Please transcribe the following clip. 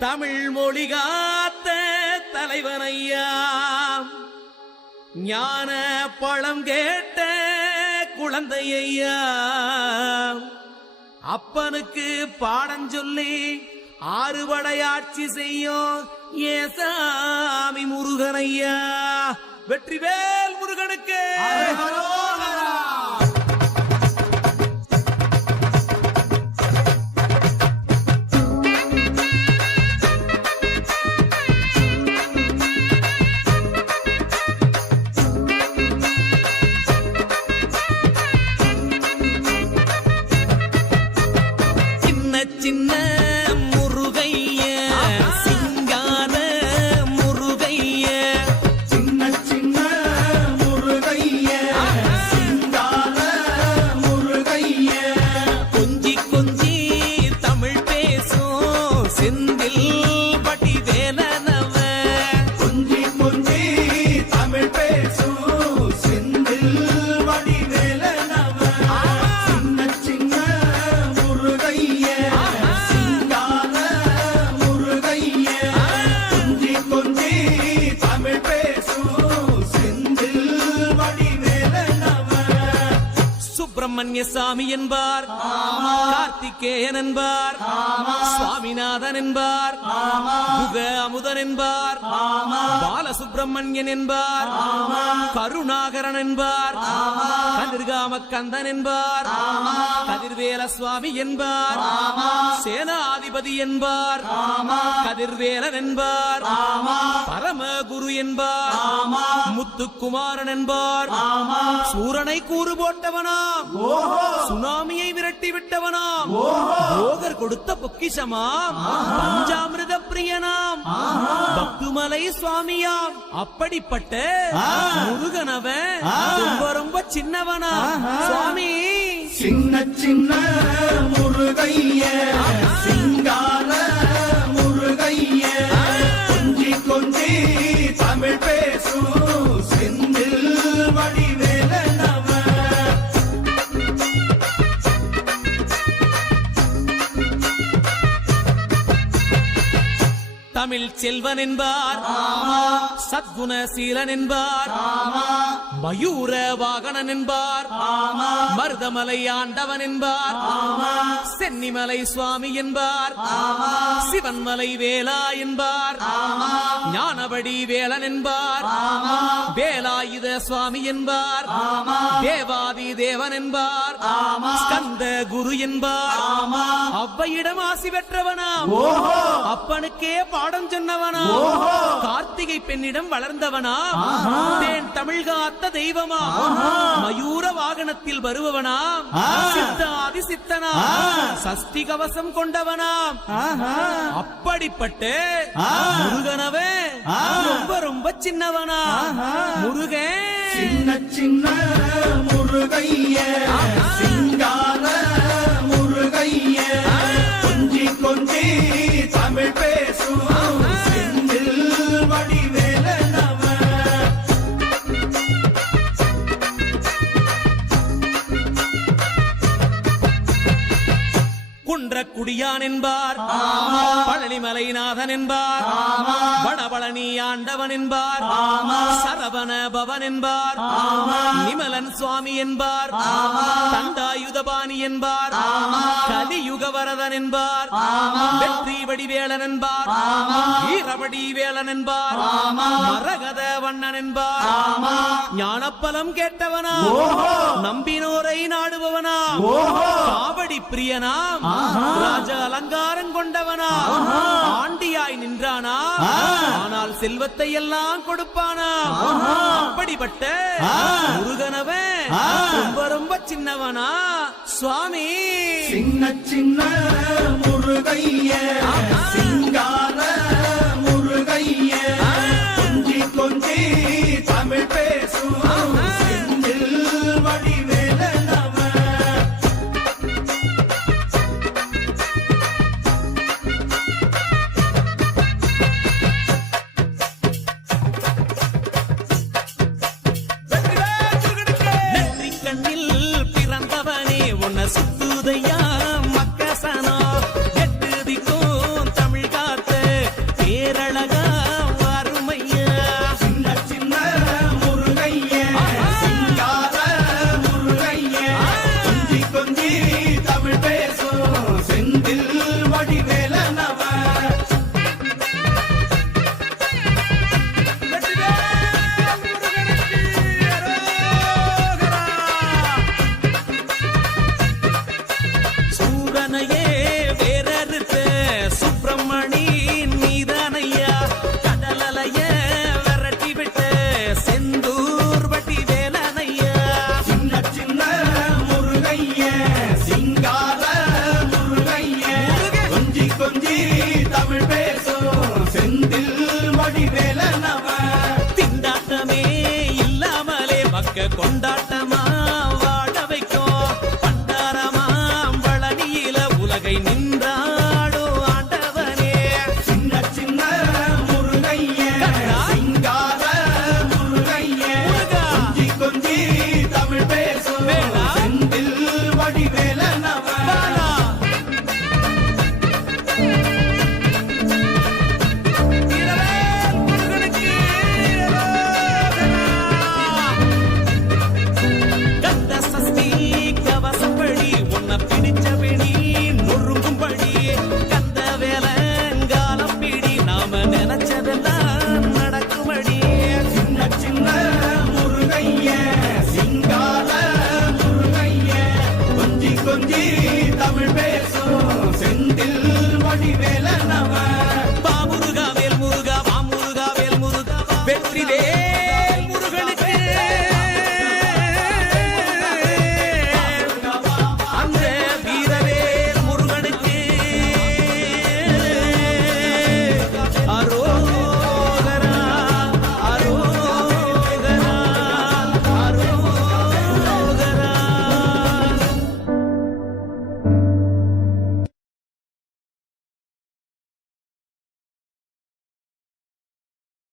தமிழ் மொழி காத்த தலைவனையா, ஞான பழம் கேட்ட குழந்தையா, அப்பனுக்கு பாடம் சொல்லி ஆறுபடையாட்சி செய்யும் ஏசாமி முருகனையா. வெற்றிவேல் முருகனுக்கு சின்ன முருகைய, சிங்கார முருகைய, சின்ன சின்ன முருகைய, சிங்கார முருகைய, கொஞ்சி கொஞ்சி தமிழ் பேசும் செந்தில் பட்டி வேலனவ, கொஞ்சி கொஞ்சி தமிழ் பேசும் செந்தில் வடிவேலனவ. சின்ன சின்ன முருகைய, சிங்கார முருகைய, கொஞ்சி கொஞ்சி தமிழ் பேசும் செந்தில் வடிவேலனவ. சுப்பிரமணிய சாமி என்பார், கார்த்திகேயன் என்பார், சுவாமிநாதன் என்பார், முக அமுதன் என்பார், பாலசுப்பிரமணியன் என்பார், கருணாகரன் என்பார், கதிர்காம கந்தன் என்பார், கதிர்வேல சுவாமி என்பார், சேனாதிபதி என்பார், கதிர்வேலன் என்பார், பரமகுரு என்பார், முத்துக்குமாரன் என்பார், சூரனை கூறு போட்டவனாம், சுனாமியை விரட்டி விட்டவனாம், போகர் கொடுத்த பொக்கிஷமாம், பஞ்சாமிர்த பிரியனாம், பக்துமலை சுவாமியாம். அப்படிப்பட்ட முருகனவன் ரொம்ப ரொம்ப சின்னவனா சுவாமி. சின்ன சின்ன முருகைய, சிங்கார முருகைய, கொஞ்சி கொஞ்சி தமிழ் பேசும் செந்தில் வடிவேலனவ. தமிழ் செல்வன் என்பார், சத்குணசீலன் என்பார், மயூர வாகனன் என்பார், மருதமலை ஆண்டவன் என்பார், சென்னிமலை சுவாமி என்பார், சிவன்மலை வேலா என்பார், ஞானபடி வேலன் என்பார், வேலாயுத சுவாமி என்பார், தேவாதி தேவன் என்பார், ஸ்கந்த குரு என்பார், அவ்வையிடம் ஆசி பெற்றவனாம், அப்பனுக்கே பாடம் சொன்னவனா, கார்த்திகை பெண்ணிடம் வளர்ந்தவனா, தேன் தமிழ் காத்த தெய்வமா, மயூர வாகனத்தில் வருபவனாம், சித்தாதி சித்தனா, சஷ்டி கவசம் கொண்டவனாம். அப்படிப்பட்ட முருகனவே ரொம்ப ரொம்ப சின்னவனா முருகன். சின்ன சின்ன முருகைய, சிங்கார முருகைய, கொஞ்சி கொஞ்சி தமிழ் பேசும் செந்தில் வடிவேலனவ. குன்றக்குடியான் என்பார், பழனிமலைநாதன் என்பார், வடபழனி ஆண்டவன் என்பார், சரவண பவன் என்பார், நிமலன் சுவாமி என்பார், தண்டாயுதபாணி என்பார், கலியுக வரதன் என்பார், வெற்றி வடிவேலன் என்பார், வீரவடி வேலன் என்பார், மரகத வண்ணன் என்பார், ஞானப்பலம் கேட்டவனா, நம்பினோரை நாடுபவனா, காவடி பிரியனாம், ராஜ அலங்காரம் கொண்டவனா, ஆண்டியாய் நின்றானா, ஆனால் செல்வத்தை எல்லாம் கொடுப்பானா. அப்படிப்பட்ட முருகனவன் ரொம்ப ரொம்ப சின்னவனா சுவாமி. சின்ன சின்ன முருகைய, சிங்கார முருகைய, கொஞ்சி கொஞ்சி தமிழ் பேசும் செந்தில் வடிவேலனவ. நெற்றிக் கண்ணில் பிறந்தவனே உன்னை சுத்துதையா மக்கசனா, எட்டு திக்கும் தமிழ் கொஞ்சி கொஞ்சி தமிழ் பேசும்